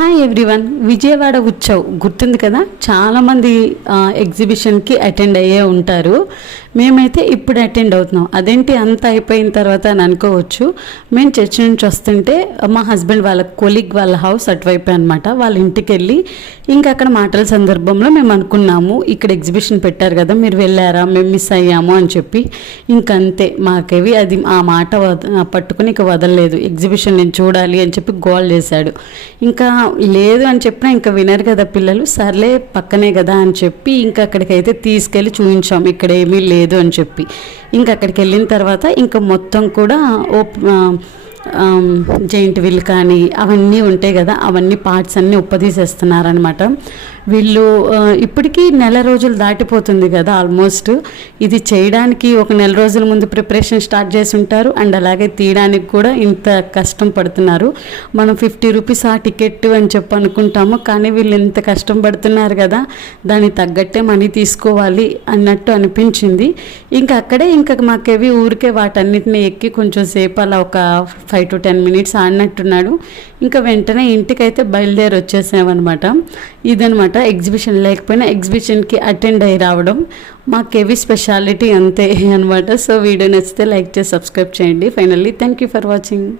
Hi everyone, Vijayawada Utsav గుర్తుంది కదా. చాలామంది ఎగ్జిబిషన్కి అటెండ్ అయ్యే ఉంటారు. మేమైతే ఇప్పుడు అటెండ్ అవుతున్నాం. అదేంటి అంత అయిపోయిన తర్వాత అని అనుకోవచ్చు. మేము చర్చి నుంచి వస్తుంటే మా హస్బెండ్ వాళ్ళ కొలీగ్ వాళ్ళ హౌస్ అటువైపు అనమాట. వాళ్ళ ఇంటికి వెళ్ళి ఇంకా అక్కడ మాటల సందర్భంలో మేము అనుకున్నాము, ఇక్కడ ఎగ్జిబిషన్ పెట్టారు కదా, మీరు వెళ్ళారా, మేము మిస్ అయ్యాము అని చెప్పి. ఇంకంతే మాకేవి అది ఆ మాట పట్టుకుని ఇక వదలలేదు. ఎగ్జిబిషన్ నేను చూడాలి అని చెప్పి గోల్ చేశాడు. ఇంకా లేదు అని చెప్పినా ఇంకా వినరు కదా పిల్లలు. సర్లే పక్కనే కదా అని చెప్పి ఇంకా అక్కడికైతే తీసుకెళ్ళి చూపించాం, ఇక్కడ ఏమీ లేదు అని చెప్పి. ఇంకా అక్కడికి వెళ్ళిన తర్వాత ఇంకా మొత్తం కూడా జెయింట్ వీల్ కానీ అవన్నీ ఉంటాయి కదా, అవన్నీ పార్ట్స్ అన్నీ ఉప్పదీసేస్తున్నారనమాట వీళ్ళు. ఇప్పటికీ నెల రోజులు దాటిపోతుంది కదా ఆల్మోస్ట్. ఇది చేయడానికి ఒక నెల రోజుల ముందు ప్రిపరేషన్ స్టార్ట్ చేసి ఉంటారు. అండ్ అలాగే తీయడానికి కూడా ఇంత కష్టం పడుతున్నారు. మనం 50 రూపీస్ ఆ టికెట్ అని చెప్పి అనుకుంటాము, కానీ వీళ్ళు ఎంత కష్టం పడుతున్నారు కదా, దానికి తగ్గట్టే మనీ తీసుకోవాలి అన్నట్టు అనిపించింది. ఇంకా అక్కడే ఇంకా మాకేవి ఊరికే వాటన్నిటిని ఎక్కి కొంచెం సేపు అలా ఒక 5 to 10 minutes ఆడినట్టున్నాడు. ఇంకా వెంటనే ఇంటికైతే బయలుదేరి వచ్చేసామన్నమాట. ఇదనమాట ఎగ్జిబిషన్. లేకపోయినా ఎగ్జిబిషన్కి అటెండ్ అయ్యి రావడం మాకేవి స్పెషాలిటీ అంతే అనమాట. సో వీడియో నచ్చితే లైక్ చేసి సబ్స్క్రైబ్ చేయండి. Finally thank you for watching.